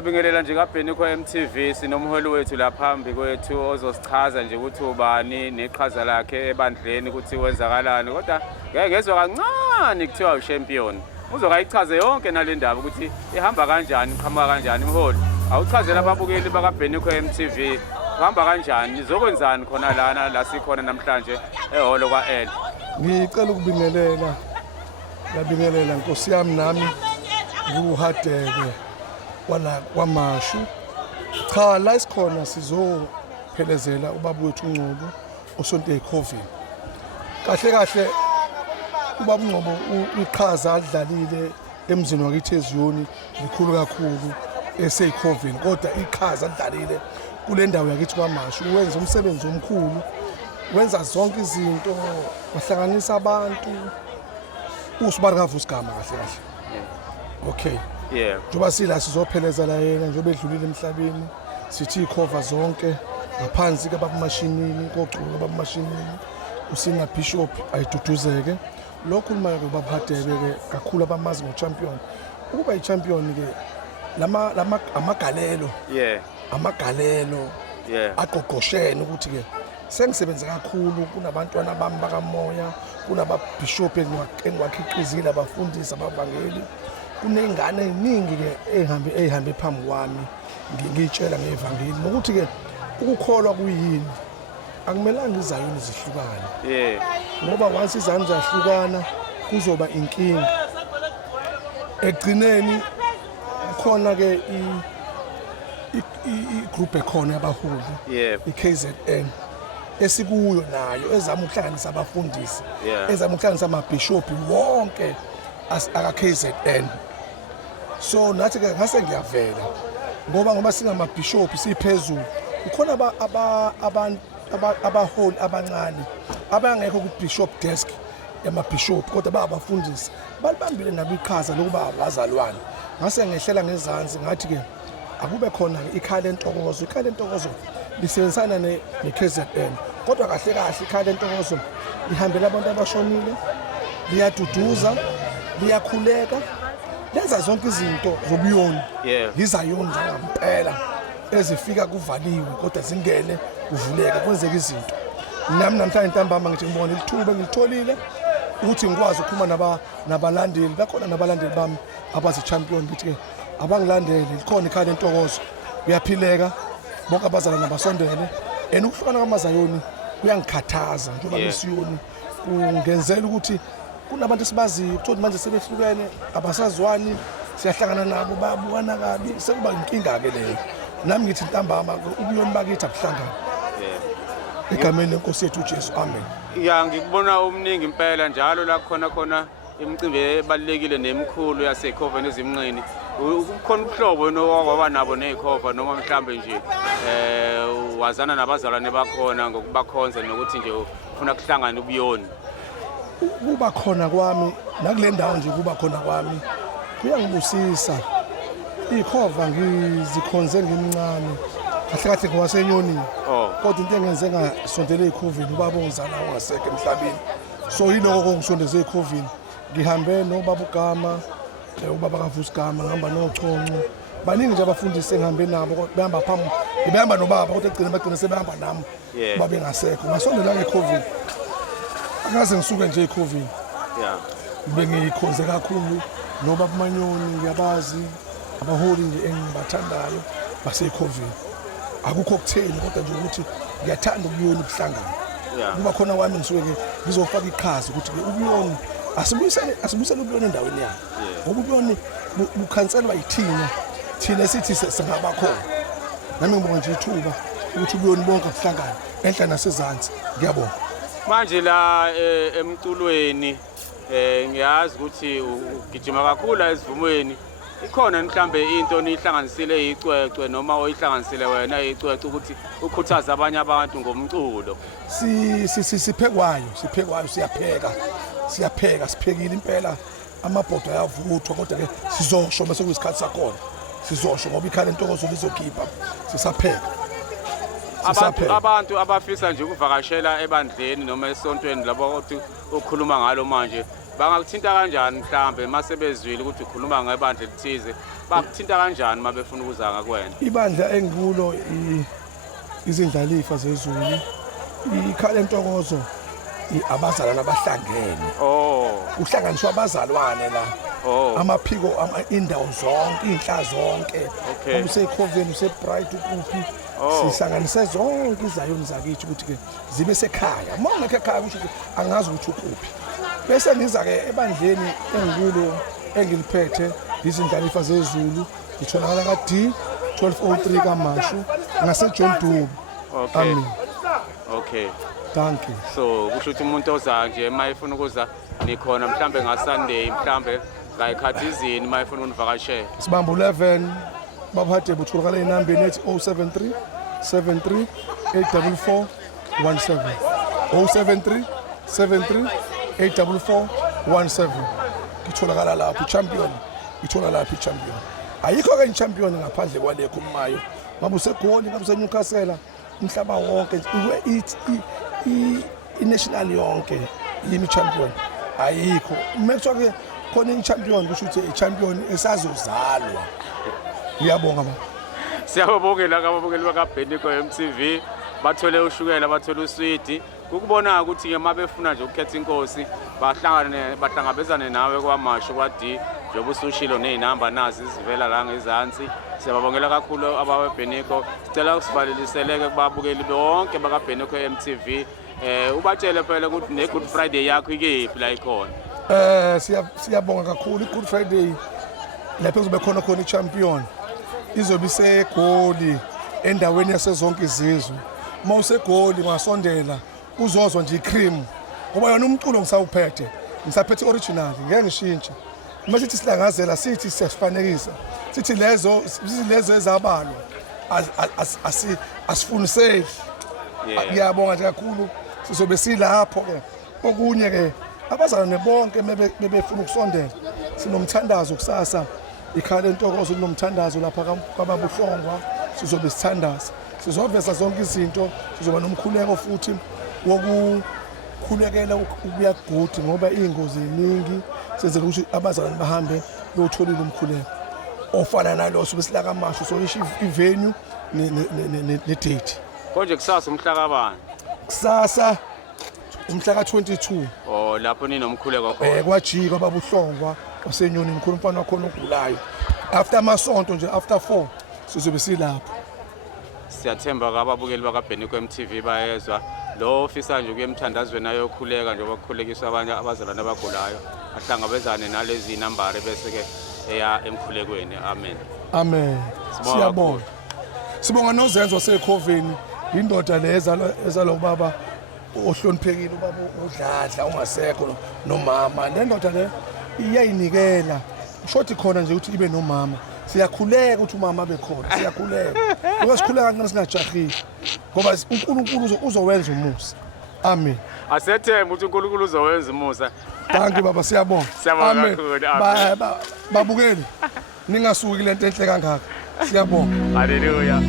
siyabingelela nje kaBheniko MTV sinomholi wethu la phambi kwethu ozosichaza nje ukuthi ubani neqhaza lakhe ebandleni ukuthi wenzakalani kodwa ngeke ngezwe kancane kuthiwa uChampion. Uzokayichaze yonke nale ndaba ukuthi ihamba kanjani, iqhamuka kanjani mholi. Awuchazela ababukeli bakaBheniko MTV uhamba kanjani, nizokwenzani khona lana la sikhona namhlanje ehholo kwaL. Ngicela ngabingelela Nkosi yami nami nguHadebe wala kwaMashu. Cha la isikhona sizophelezela ubaba wethu uNgcobo osonto eCoven. Kahle ubaba uNgcobo iqhaza adlalile emzini wakithi eZiyoni likhulu kakhulu eseCoven kodwa iqhaza adlalile kule ndawo yakithi kwaMashu wenza umsebenzi omkhulu, wenza zonke izinto, wahlanganisa abantu. Usibarikavu usigama kahle. Okay. Yeah. Njoba sila sizopheleza la yena njoba edlulile emhlabeni sithi ikhova zonke ngaphansi kababumashinini kogcuka babumashinini usina Bishop ayiduduzeke. Lokhu limayo baba Hadebe ke kakhulu abamazi ngoChampion. Ukuba iChampion ke amagalelo. Yeah. Amagalelo. Yeah. Aqoqoshene ukuthi ke sengisebenza kakhulu kunabantwana bami bakamoya, kunababishop engwakhiqizile abafundisi abavangeli. Kunengane eziningi ke ehambe phambi kwami ngitshela ngevangeli nokuthi ke ukukholwa kuyini akumelanga izayoni zihlukane. Yeah. Ngoba once izayoni zahlukana kuzoba inkinga. Egcineni khona ke igroup ekhona yabaholi. Yeah. iKZN esikuyo nayo ezama ukuhlanganisa abafundisi. Yeah. Ezama ukuhlanganisa amabishop wonke aka-KZN. So nathi ke ngase ngiyavela ngoba singamabishop siphezulu ukhona abaholi abancane abangekho ku-bishop desk yamabishop kodwa bayabafundisi balibambile nabo iqhaza lokuba abazalwane. Ngase ngehlela ngezansi ngathi ke akube khona ikhaya lentokozo. Ikhaya lentokozo lisebenzisana ne-KZN kodwa kahle ikhaya lentokozo lihambela abantu abashonile, liyaduduza, liyakhuleka, lenza zonke izinto zobuyoni. Yeah. Izayoni zangampela ezifika kuvaliwe kodwa zingene kuvuleka kwenzeka izinto. Nami namhlanje ntambama ngithi ngibona ilithuba ngilitholile ukuthi ngikwazi ukukhuluma nabalandeli. Bakhona nabalandeli bami abaziChampion ngithi ke abangilandeli likhona ikhaya lentokozo kuyaphileka bonke abazalwane nabasondele ukuhlukana kwamazayoni kuyangikhathaza njengoba lesiyoni kungenzela ukuthi kunabantu esibaziyo ukuthi manje sebehlukene abasazwani siyahlangana nabo babukana kabi sekuba inkinga ke leyo. Nami ngithi ntambama ubuyoni bakithi abuhlangana. Egameni lenkosi yethu uJesu, amen. Ya ngikubona umningi impela njalo la khona imicimbi ebalekile nemkhulu yaseCoven ezimnqini. Ukhona ubuhlobo nowaba nabo nekhova noma mhlambe nje wazana nabazalwane bakhona ngokubakhonza nokuthi nje ufuna kuhlangana ubuyoni. Kuba khona kwami nakule ndawo nje kuba khona kwami kuyangibusisa. Ikhova ngizikhonze ngimncane kahle ngowasenyonini. Kodwa into engenze ngasondela eCoven ubaba ongizala ongasekho emhlabeni. So yiloko ngisondeze eCoven. Ngihambe nobaba uGama, ubaba kaVusigama, ngihamba noChonco. Baningi nje abafundisi engihambe nabo behamba phambi. Ngibehamba nobaba kodwa bagcina sebehamba nami. Babe ngasekho. Ngasondela eCoven. Akaze ngisuke nje eCoven. Yeah. Bengikhonze kakhulu nobaba Manyoni ngiyabazi abaholi nje engibathandayo baseCoven. Akukho kutheni kodwa nje ukuthi ngiyathanda ubuyoni buhlangana. Yeah. Kuba khona kwami ngisuke ke ngizofaka iqhaza ukuthi ke ubuyoni asibuyisele ubuyoni endaweni yakhe. Ngoba ubuyoni bukhanselwa thina sithi singaba khona. Nami ngibonga nje ithuba ukuthi ubuyoni bonke buhlangana enhla nasezantsi. Ngiyabonga. Manje la emculweni ngiyazi ukuthi ugijima kakhulu esivumweni. Ikhona mhlambe into nihlanganisile icwecwe noma oyihlanganisile wena icwecwe ukuthi ukhuthaza abanye abantu ngomculo. Siphekwayo siphekile impela amabhodo ayavuthwa kodwa ke sizosho bese kuyisikhathi sakhona. Sizosho ngoba ikhaya lentokozo lizokhipha sisapheka. Abantu abafisa nje ukuvakashela ebandleni noma esontweni labo ukuthi ukhuluma ngalo manje bangakuthinta kanjani mhlambe mase bezwile ukuthi ukhuluma ngebandla elithize bakuthinta kanjani uma befuna ukuza ngakwena? ibandla engikulo izindlalifa zezulu ikhala entokozo abazalwane abahlangene uhlanganiswa abazalwane la amaphiko indawo zonke inhla zonke useKhoveni useBright ukuphi sihlanganise zonke izayoni zakithi ukuthi ke zibe sekhaya uma ungekho ekhaya kusho ukuthi angazi ukuthi ukuphi bese ngiza ke ebandleni engikulo engiliphethe izindlalifa zezulu itholakala ka D 1203 kaMashu ngase John Dubu. Amen. Okay. Thank you. So kusho ukuthi umuntu oza nje mayifuna ukuza nikhona mhlambe ngaSunday mhlambe ngayikhathizini mayifuna univakashela. Sibamba 11 babaphathe butholakala inambeni ethi 073 73 844 17 073 73 844 17 kitholakala lapho champion ithola lapho champion ayikho ke champion ngaphandle kwalekho umayo ngabe useGoli ngabe useNewcastle umhlaba wonke i-national yonke yimi champion ayikho mekuthiwa ke khona i-champion kusho ukuthi i-champion esazozalwa. Ngiyabonga baba. Siyabongela ababukeli bakaBheniko MTV bathole ushukela bathole uswidi ukubona ukuthi ke mabefuna nje ukukhetha inkosi bahlangabezane nawe kwaMashu kwaD njengoba usushilo nezinamba nazi zivela la ngezansi. Siyababongela kakhulu abaweBheniko sicela ukusivaliseleke kubabukeli bonke bakaBheniko MTV ubatshele phela ukuthi ne-Good Friday yakho ikephi la ikhona. Siyabonga kakhulu i-Good Friday lapho kuzobe khona i-champion izobe iseGoli endaweni yasezonke izizwe. Uma useGoli ngasondela uzozwa nje icream ngoba yona umculo ngisawuphethe ngisaphethe original ngeke ngishintshe. Uma sithi silangazela sithi siyasifanekisa sithi lezo ezabalwa asifuniseki. Ngiyabonga nje kakhulu sizobe silapho ke okunye ke abazalwane bonke bebefuna ukusondela sinomthandazo kusasa ikhala entokozo kunomthandazo lapha kwababuhlongwa sizobe sithandaza sizoveza zonke izinto sizoba nomkhuleko futhi wokukhulekela ukuya good ngoba ingozi eziningi senzele ukuthi abazalwane bahambe beyothola umkhuleko ofana nalo sobesila kaMashu so isho ivenue ne-date konje kusasa umhla kabani kusasa umhla ka-22 lapho ninomkhuleko khona kwajika babuhlongwa osenyoni mkhulu mfana wakhona ogulayo after amasonto nje after 4 sizobe silapho. Siyathemba ababukeli bakaBheniko MTV bayezwa lo ofisa nje kuyemthandazweni ayokhuleka njengoba kukhulekiswa abanye abazalwane abagulayo ahlangabezane nalezi nambari bese ke eya emkhulekweni. Amen. Amen. Siyabonga. Sibonga nozenzo waseKhoveni indoda ezalo baba ohloniphekile ubaba uDladla ungasekho nomama le ndoda le iyayinikela shoti khona nje ukuthi ibe nomama siyakhuleka ukuthi umama abe khona siyakhuleka ngoba sikhuleka kancane singajahile ngoba uNkulunkulu uzowenza umusa. Amen. Asethemba ukuthi uNkulunkulu uzowenza umusa. Thank you baba siyabonga. Siyabonga kakhulu. Babukeli ningasuki lento enhle kangaka siyabonga. Hallelujah.